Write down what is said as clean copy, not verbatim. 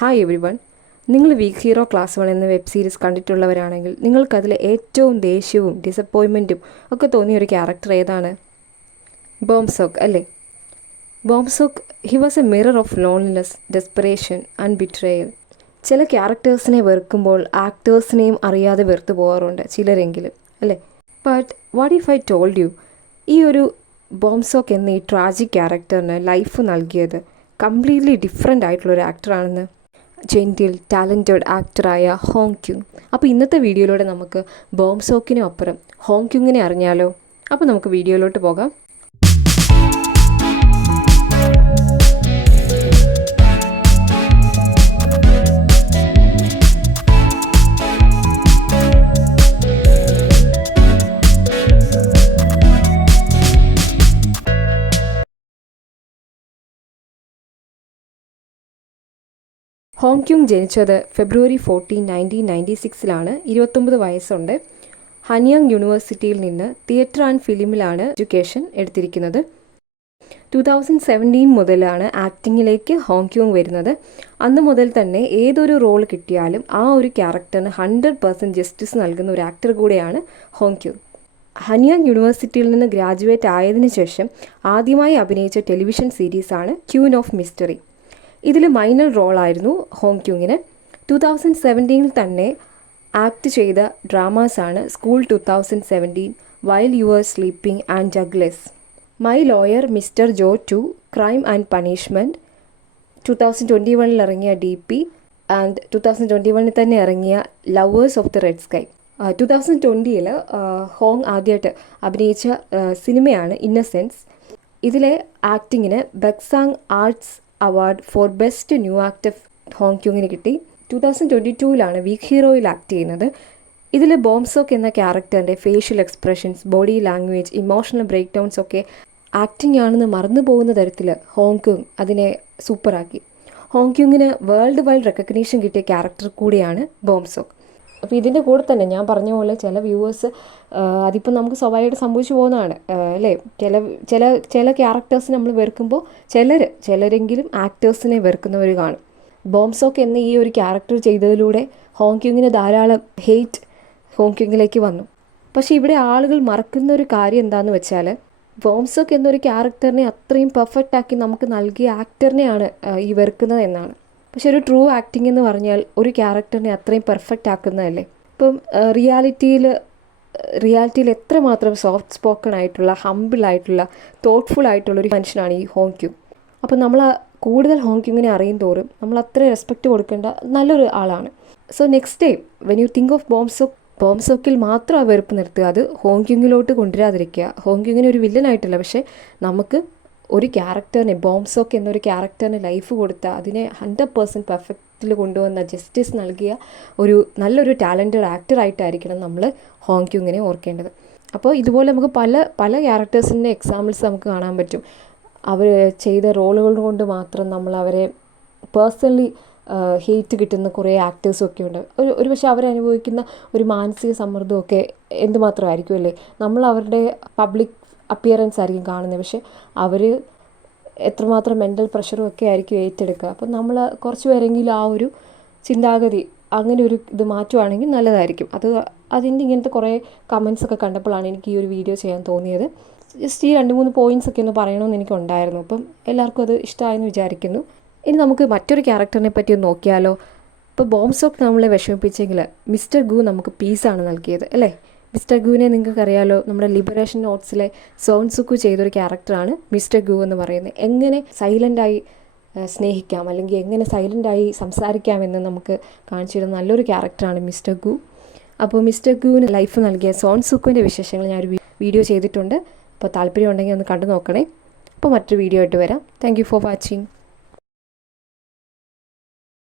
Hi every one. നിങ്ങൾ week hero class 1 എന്ന web series കണ്ടിട്ടുള്ളവരാണെങ്കിൽ നിങ്ങൾക്കതിൽ ഏറ്റവും ദേഷ്യവും ഡിസപ്പോയിൻമെൻറ്റും ഒക്കെ തോന്നിയ ഒരു ക്യാരക്ടർ ഏതാണ്? ബോംസോക്ക് അല്ലേ? Bomseok he was a mirror of loneliness, desperation and betrayal. ചില ക്യാരക്ടേഴ്സിനെ വെറുക്കുമ്പോൾ ആക്ടേഴ്സിനെയും അറിയാതെ വെറുത്തു പോകാറുണ്ട് ചിലരെങ്കിലും, അല്ലേ? But what if I told you, ഈ ഒരു ബോംസോക്ക് എന്ന ഈ ട്രാജിക് ക്യാരക്ടറിന് ലൈഫ് നൽകിയത് കംപ്ലീറ്റ്ലി ഡിഫറെൻ്റ് ആയിട്ടുള്ളൊരു ആക്ടറാണെന്ന്. ജെൻറ്റിൽ ടാലൻറ്റഡ് ആക്ടറായ ഹോങ് ക്യുങ്. അപ്പോൾ ഇന്നത്തെ വീഡിയോയിലൂടെ നമുക്ക് ബോംസോക്കിനും അപ്പുറം ഹോങ് ക്യുങ്ങിനെ അറിഞ്ഞാലോ? അപ്പോൾ നമുക്ക് വീഡിയോയിലോട്ട് പോകാം. ഹോങ് ക്യുങ് ജനിച്ചത് ഫെബ്രുവരി 14, 1996 29 വയസ്സുണ്ട്. ഹനിയാങ് യൂണിവേഴ്സിറ്റിയിൽ നിന്ന് തിയേറ്റർ ആൻഡ് ഫിലിമിലാണ് എഡ്യൂക്കേഷൻ എടുത്തിരിക്കുന്നത്. 2017 മുതലാണ് ആക്ടിങ്ങിലേക്ക് ഹോങ് ക്യുങ് വരുന്നത്. അന്ന് മുതൽ തന്നെ ഏതൊരു റോൾ കിട്ടിയാലും ആ ഒരു ക്യാരക്ടറിന് 100% ജസ്റ്റിസ് നൽകുന്ന ഒരു ആക്ടർ കൂടെയാണ് ഹോങ് ക്യുങ്. ഹനിയാങ് യൂണിവേഴ്സിറ്റിയിൽ നിന്ന് ഗ്രാജുവേറ്റ് ആയതിനു ശേഷം ആദ്യമായി അഭിനയിച്ച ടെലിവിഷൻ സീരീസാണ് ക്യൂൻ ഓഫ് മിസ്റ്ററി. ഇതിൽ മൈനർ റോളായിരുന്നു ഹോങ് ക്യുങ്ങിന്. 2017 തന്നെ ആക്ട് ചെയ്ത ഡ്രാമാസാണ് school 2017, while you are sleeping and jugglers, my lawyer mister Jo 2, crime and punishment, 2021 ഇറങ്ങിയ DP ആൻഡ് 2021 തന്നെ ഇറങ്ങിയ lovers of the red sky. 2020 Hong ആദ്യമായിട്ട് അഭിനയിച്ച സിനിമയാണ് ഇന്നസെൻസ്. ഇതിലെ ആക്ടിങ്ങിന് Baeksang arts award for best new actor Hong ക്യുങ്ങിന് കിട്ടി. 2022 വീക്ക് ഹീറോയിൽ ആക്ട് ചെയ്യുന്നത്. ഇതിൽ ബോംസോക്ക് എന്ന ക്യാരക്ടറിൻ്റെ facial expressions, body language, emotional break downs ഒക്കെ ആക്ടിംഗ് ആണെന്ന് മറന്നു പോകുന്ന തരത്തിൽ ഹോങ് ക്യുങ് അതിനെ സൂപ്പറാക്കി. ഹോങ് ക്യുങ്ങിന് വേൾഡ് വൈഡ് റെക്കഗ്നീഷൻ കിട്ടിയ ക്യാരക്ടർ കൂടിയാണ് ബോംസോക്ക്. അപ്പോൾ ഇതിൻ്റെ കൂടെ തന്നെ ഞാൻ പറഞ്ഞ പോലെ ചില വ്യൂവേഴ്സ് അതിപ്പോൾ നമുക്ക് സ്വാഭാവികമായിട്ട് സംഭവിച്ചു പോകുന്നതാണ്, അല്ലേ? ചില ക്യാരക്ടേഴ്സ് നമ്മൾ വെറുക്കുമ്പോൾ ചിലരെങ്കിലും ആക്ടേഴ്സിനെ വെറുക്കുന്നവർ കാണും. ബോംസോക്ക് എന്ന ഈ ഒരു ക്യാരക്ടർ ചെയ്തതിലൂടെ ഹോങ് ക്യുങ്ങിന് ധാരാളം ഹെയ്റ്റ് ഹോങ് ക്യുങ്ങിലേക്ക് വന്നു. പക്ഷേ ഇവിടെ ആളുകൾ മറക്കുന്ന ഒരു കാര്യം എന്താണെന്ന് വെച്ചാൽ ബോംസോക്ക് എന്നൊരു ക്യാരക്ടറിനെ അത്രയും പെർഫെക്റ്റ് ആക്കി നമുക്ക് നൽകിയ ആക്ടറിനെയാണ് ഈ വെറുക്കുന്നത് എന്നാണ്. പക്ഷെ ഒരു ട്രൂ ആക്ടിങ് എന്ന് പറഞ്ഞാൽ ഒരു ക്യാരക്ടറിനെ അത്രയും പെർഫെക്റ്റ് ആക്കുന്നതല്ലേ. ഇപ്പം റിയാലിറ്റിയിൽ എത്രമാത്രം സോഫ്റ്റ് സ്പോക്കൺ ആയിട്ടുള്ള, ഹംബിൾ ആയിട്ടുള്ള, തോട്ട്ഫുൾ ആയിട്ടുള്ള ഒരു മനുഷ്യനാണ് ഈ ഹോങ് ക്യുങ്. അപ്പം നമ്മൾ കൂടുതൽ ഹോങ് ക്യുങ്ങിനെ അറിയും തോറും നമ്മൾ അത്ര റെസ്പെക്റ്റ് കൊടുക്കേണ്ട നല്ലൊരു ആളാണ്. So next time when you think of ബോംസോക്കിൽ മാത്രം ആ വെറുപ്പ് നിർത്തുക, അത് ഹോങ് ക്യുങ്ങിലോട്ട് കൊണ്ടുവരാതിരിക്കുക. ഹോങ് ക്യുങ്ങിന് ഒരു വില്ലനായിട്ടില്ല, പക്ഷേ നമുക്ക് ഒരു ക്യാരക്ടറിനെ, ബോംസോക്ക് എന്നൊരു ക്യാരക്ടറിന് ലൈഫ് കൊടുത്ത, അതിനെ 100% പെർഫെക്റ്റിൽ കൊണ്ടുവന്ന, ജസ്റ്റിസ് നൽകിയ ഒരു നല്ലൊരു ടാലൻറ്റഡ് ആക്ടറായിട്ടായിരിക്കണം നമ്മൾ ഹോങ് ക്യുങ്ങിനെ ഓർക്കേണ്ടത്. അപ്പോൾ ഇതുപോലെ നമുക്ക് പല ക്യാരക്ടേഴ്സിൻ്റെ എക്സാമ്പിൾസ് നമുക്ക് കാണാൻ പറ്റും. അവർ ചെയ്ത റോളുകൾ കൊണ്ട് മാത്രം നമ്മൾ അവരെ പേഴ്സണലി ഹെയ്റ്റ് കിട്ടുന്ന കുറേ ആക്ടേഴ്സൊക്കെ ഉണ്ട്. ഒരു പക്ഷേ അവരനുഭവിക്കുന്ന ഒരു മാനസിക സമ്മർദ്ദമൊക്കെ എന്തുമാത്രമായിരിക്കും, അല്ലേ? നമ്മൾ അവരുടെ പബ്ലിക് അപ്പിയറൻസ് ആയിരിക്കും കാണുന്നത്, പക്ഷേ അവർ എത്രമാത്രം മെൻ്റൽ പ്രഷറും ഒക്കെ ആയിരിക്കും ഏറ്റെടുക്കുക. അപ്പം നമ്മൾ കുറച്ച് പേരെങ്കിലും ആ ഒരു ചിന്താഗതി, അങ്ങനെ ഒരു ഇത് മാറ്റുവാണെങ്കിൽ നല്ലതായിരിക്കും. അതിൻ്റെ ഇങ്ങനത്തെ കുറേ കമൻസ് ഒക്കെ കണ്ടപ്പോഴാണ് എനിക്ക് ഈ ഒരു വീഡിയോ ചെയ്യാൻ തോന്നിയത്. ജസ്റ്റ് ഈ 2-3 പോയിൻറ്റ്സ് ഒക്കെ ഒന്ന് പറയണമെന്ന് എനിക്കുണ്ടായിരുന്നു. അപ്പം എല്ലാവർക്കും അത് ഇഷ്ടമായെന്ന് വിചാരിക്കുന്നു. ഇനി നമുക്ക് മറ്റൊരു ക്യാരക്ടറിനെ പറ്റി ഒന്ന് നോക്കിയാലോ? ഇപ്പോൾ ബോംസോക്ക് നമ്മളെ വിഷമിപ്പിച്ചെങ്കിൽ മിസ്റ്റർ ഗു നമുക്ക് പീസാണ് നൽകിയത്, അല്ലേ? മിസ്റ്റർ ഗുവിനെ നിങ്ങൾക്കറിയാലോ, നമ്മുടെ ലിബറേഷൻ നോട്ട്സിലെ സോൺസുക്കു ചെയ്തൊരു ക്യാരക്ടറാണ് മിസ്റ്റർ ഗു എന്ന് പറയുന്നത്. എങ്ങനെ സൈലൻ്റായി സ്നേഹിക്കാം, അല്ലെങ്കിൽ എങ്ങനെ സൈലൻ്റായി സംസാരിക്കാമെന്ന് നമുക്ക് കാണിച്ചു തരുന്ന നല്ലൊരു ക്യാരക്ടറാണ് മിസ്റ്റർ ഗു. അപ്പോൾ മിസ്റ്റർ ഗുവിന് ലൈഫ് നൽകിയ സോൺസുക്കുവിൻ്റെ വിശേഷങ്ങൾ ഞാനൊരു വീഡിയോ ചെയ്തിട്ടുണ്ട്. അപ്പോൾ താല്പര്യം ഉണ്ടെങ്കിൽ ഒന്ന് കണ്ടു നോക്കണേ. അപ്പോൾ മറ്റൊരു വീഡിയോ ആയിട്ട് വരാം. Thank you for watching.